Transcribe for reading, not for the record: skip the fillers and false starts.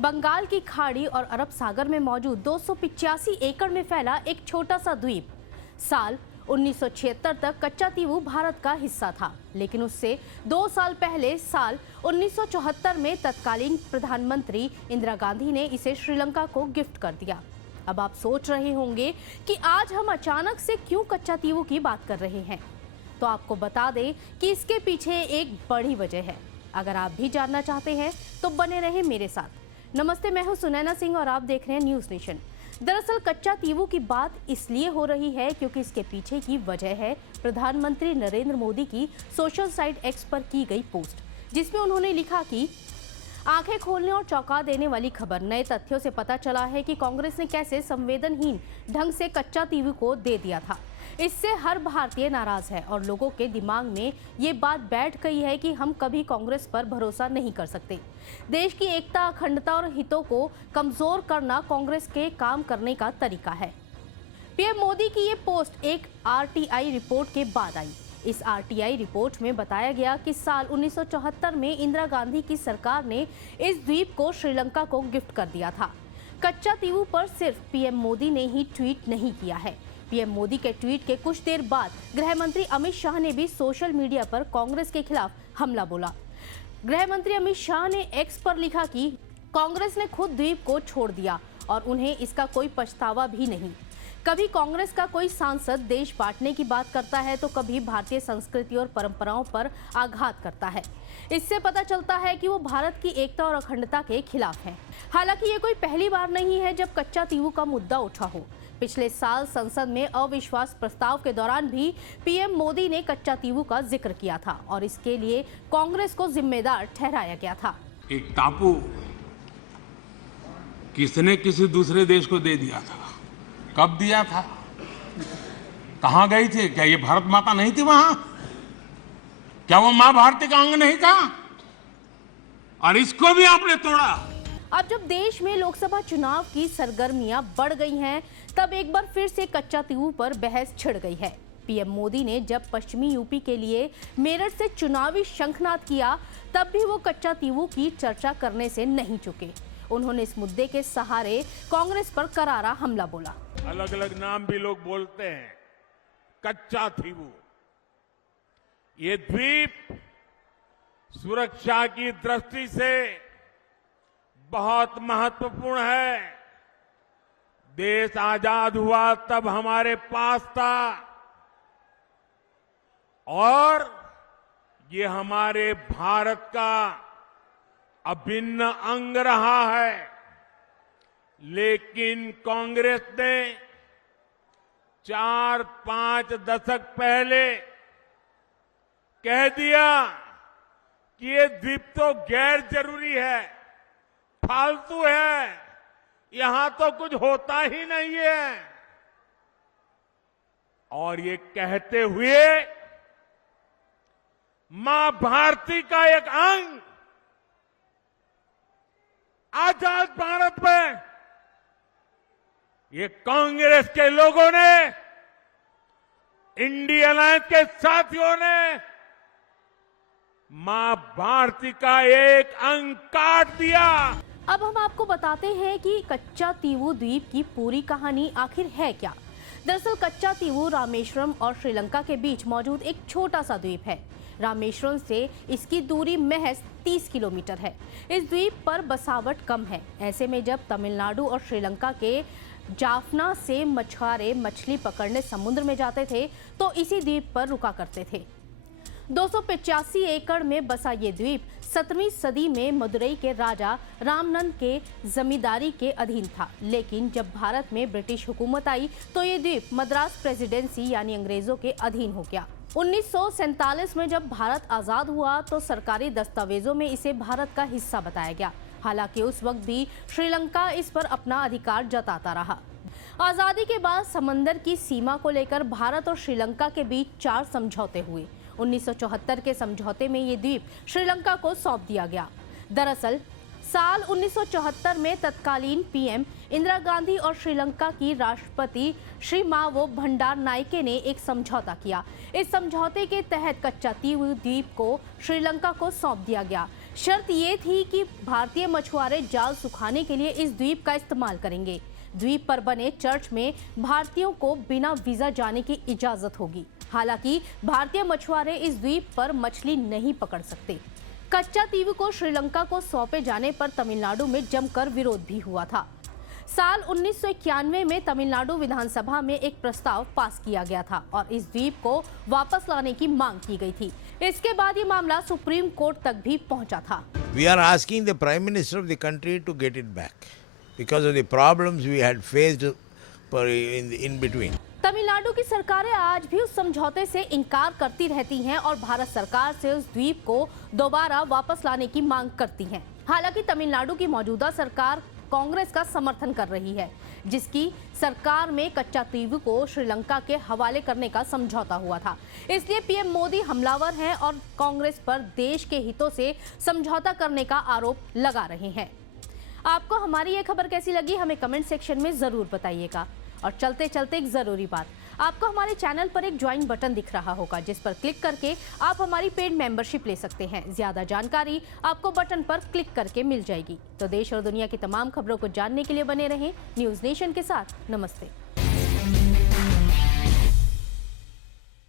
बंगाल की खाड़ी और अरब सागर में मौजूद 285 एकड़ में फैला एक छोटा सा द्वीप साल 1976 तक कच्चा तीवू भारत का हिस्सा था, लेकिन उससे 2 साल पहले साल 1974 में तत्कालीन प्रधानमंत्री इंदिरा गांधी ने इसे श्रीलंका को गिफ्ट कर दिया। अब आप सोच रहे होंगे कि आज हम अचानक से क्यों कच्चा तीवू की बात कर रहे हैं, तो आपको बता दें कि इसके पीछे एक बड़ी वजह है। अगर आप भी जानना चाहते हैं तो बने रहे मेरे साथ। नमस्ते, मैं हूं सुनैना सिंह और आप देख रहे हैं न्यूज़ नेशन। दरअसल कच्चा तीवू की बात इसलिए हो रही है क्योंकि इसके पीछे की वजह है प्रधानमंत्री नरेंद्र मोदी की सोशल साइट एक्स पर की गई पोस्ट, जिसमें उन्होंने लिखा कि आंखें खोलने और चौंका देने वाली खबर। नए तथ्यों से पता चला है कि कांग्रेस ने कैसे संवेदनहीन ढंग से कच्चा तीवू को दे दिया था। इससे हर भारतीय नाराज है और लोगों के दिमाग में ये बात बैठ गई है कि हम कभी कांग्रेस पर भरोसा नहीं कर सकते। देश की एकता, अखंडता और हितों को कमजोर करना कांग्रेस के काम करने का तरीका है। पीएम मोदी की ये पोस्ट एक आरटीआई रिपोर्ट के बाद आई। इस आरटीआई रिपोर्ट में बताया गया कि साल 1974 में इंदिरा गांधी की सरकार ने इस द्वीप को श्रीलंका को गिफ्ट कर दिया था। कच्चा तीवू पर सिर्फ पीएम मोदी ने ही ट्वीट नहीं किया है। पीएम मोदी के ट्वीट के कुछ देर बाद गृह मंत्री अमित शाह ने भी सोशल मीडिया पर कांग्रेस के खिलाफ हमला बोला। गृह मंत्री अमित शाह ने एक्स पर लिखा कि कांग्रेस ने खुद द्वीप को छोड़ दिया और उन्हें इसका कोई पछतावा भी नहीं। कभी कांग्रेस का कोई सांसद देश बांटने की बात करता है तो कभी भारतीय संस्कृति और परंपराओं पर आघात करता है। इससे पता चलता है कि वो भारत की एकता और अखंडता के खिलाफ है। हालांकि ये कोई पहली बार नहीं है जब कच्चा तीवू का मुद्दा उठा हो। पिछले साल संसद में अविश्वास प्रस्ताव के दौरान भी पीएम मोदी ने कच्चा तीवू का जिक्र किया था और इसके लिए कांग्रेस को जिम्मेदार ठहराया गया था। एक टापू किसने किसी दूसरे देश को दे दिया था, कब दिया था, कहां गई थी? क्या ये भारत माता नहीं थी वहां? क्या वो मां भारती का अंग नहीं था? और इसको भी आपने तोड़ा। अब जब देश में लोकसभा चुनाव की सरगर्मियां बढ़ गई हैं, तब एक बार फिर से कच्चा तीवू पर बहस छिड़ गई है। पीएम मोदी ने जब पश्चिमी यूपी के लिए मेरठ से चुनावी शंखनाद किया, तब भी वो कच्चा तीवू की चर्चा करने से नहीं चुके। उन्होंने इस मुद्दे के सहारे कांग्रेस पर करारा हमला बोला। अलग अलग नाम भी लोग बोलते हैं। कच्चा तीवू, ये द्वीप सुरक्षा की दृष्टि से बहुत महत्वपूर्ण है। देश आजाद हुआ तब हमारे पास था और ये हमारे भारत का अभिन्न अंग रहा है। लेकिन कांग्रेस ने 4-5 दशक पहले कह दिया कि ये द्वीप तो गैर जरूरी है, फालतू है, यहां तो कुछ होता ही नहीं है। और ये कहते हुए मां भारती का एक अंग आजाद भारत में ये कांग्रेस के लोगों ने, इंडियन अलायंस के साथियों ने मां भारती का एक अंग काट दिया। अब हम आपको बताते हैं कि कच्चा तीवू द्वीप की पूरी कहानी आखिर है क्या। दरअसल कच्चा तीवू रामेश्वरम और श्रीलंका के बीच मौजूद एक छोटा सा द्वीप है। रामेश्वरम से इसकी दूरी महज 30 किलोमीटर है। इस द्वीप पर बसावट कम है। ऐसे में जब तमिलनाडु और श्रीलंका के जाफना से मछुआरे मछली पकड़ने समुद्र में जाते थे तो इसी द्वीप पर रुका करते थे। 285 एकड़ में बसा ये द्वीप 17वीं सदी में मदुरई के राजा रामनंद के जमींदारी के अधीन था। लेकिन जब भारत में ब्रिटिश हुकूमत आई तो ये द्वीप मद्रास प्रेसिडेंसी यानी अंग्रेजों के अधीन हो गया। 1947 में जब भारत आजाद हुआ तो सरकारी दस्तावेजों में इसे भारत का हिस्सा बताया गया। हालांकि उस वक्त भी श्रीलंका इस पर अपना अधिकार जताता रहा। आजादी के बाद समंदर की सीमा को लेकर भारत और श्रीलंका के बीच 4 समझौते हुए। 1974 के समझौते में ये द्वीप श्रीलंका को सौंप दिया गया। दरअसल साल 1974 में तत्कालीन पीएम इंदिरा गांधी और श्रीलंका की राष्ट्रपति श्रीमावो भंडार नायके ने एक समझौता किया। इस समझौते के तहत कच्चा तीवू द्वीप को श्रीलंका को सौंप दिया गया। शर्त ये थी कि भारतीय मछुआरे जाल सुखाने के लिए इस द्वीप का इस्तेमाल करेंगे। द्वीप पर बने चर्च में भारतीयों को बिना वीजा जाने की इजाजत होगी। हालांकि भारतीय मछुआरे इस द्वीप पर मछली नहीं पकड़ सकते। कच्चा तीवु को श्रीलंका को सौंपे जाने पर तमिलनाडु में जमकर विरोध भी हुआ था। साल 1991 में तमिलनाडु विधानसभा में एक प्रस्ताव पास किया गया था और इस द्वीप को वापस लाने की मांग की गई थी। इसके बाद ये मामला सुप्रीम कोर्ट तक भी पहुंचा था। We are asking the Prime Minister of the country to get it back because of the problems we had faced in between. Tamil Nadu की सरकारें आज भी उस समझौते से इनकार करती रहती हैं और भारत सरकार से उस द्वीप को दोबारा वापस लाने की मांग करती हैं। हालांकि तमिलनाडु की मौजूदा सरकार कांग्रेस का समर्थन कर रही है, जिसकी सरकार में कच्चा तीवु को श्रीलंका के हवाले करने का समझौता हुआ था। इसलिए पीएम मोदी हमलावर हैं और कांग्रेस पर देश के हितों से समझौता करने का आरोप लगा रहे हैं। आपको हमारी ये खबर कैसी लगी, हमें कमेंट सेक्शन में जरूर बताइएगा। और चलते चलते एक जरूरी बात, आपको हमारे चैनल पर एक ज्वाइन बटन दिख रहा होगा, जिस पर क्लिक करके आप हमारी पेड मेंबरशिप ले सकते हैं। ज्यादा जानकारी आपको बटन पर क्लिक करके मिल जाएगी। तो देश और दुनिया की तमाम खबरों को जानने के लिए बने रहें न्यूज़ नेशन के साथ। नमस्ते।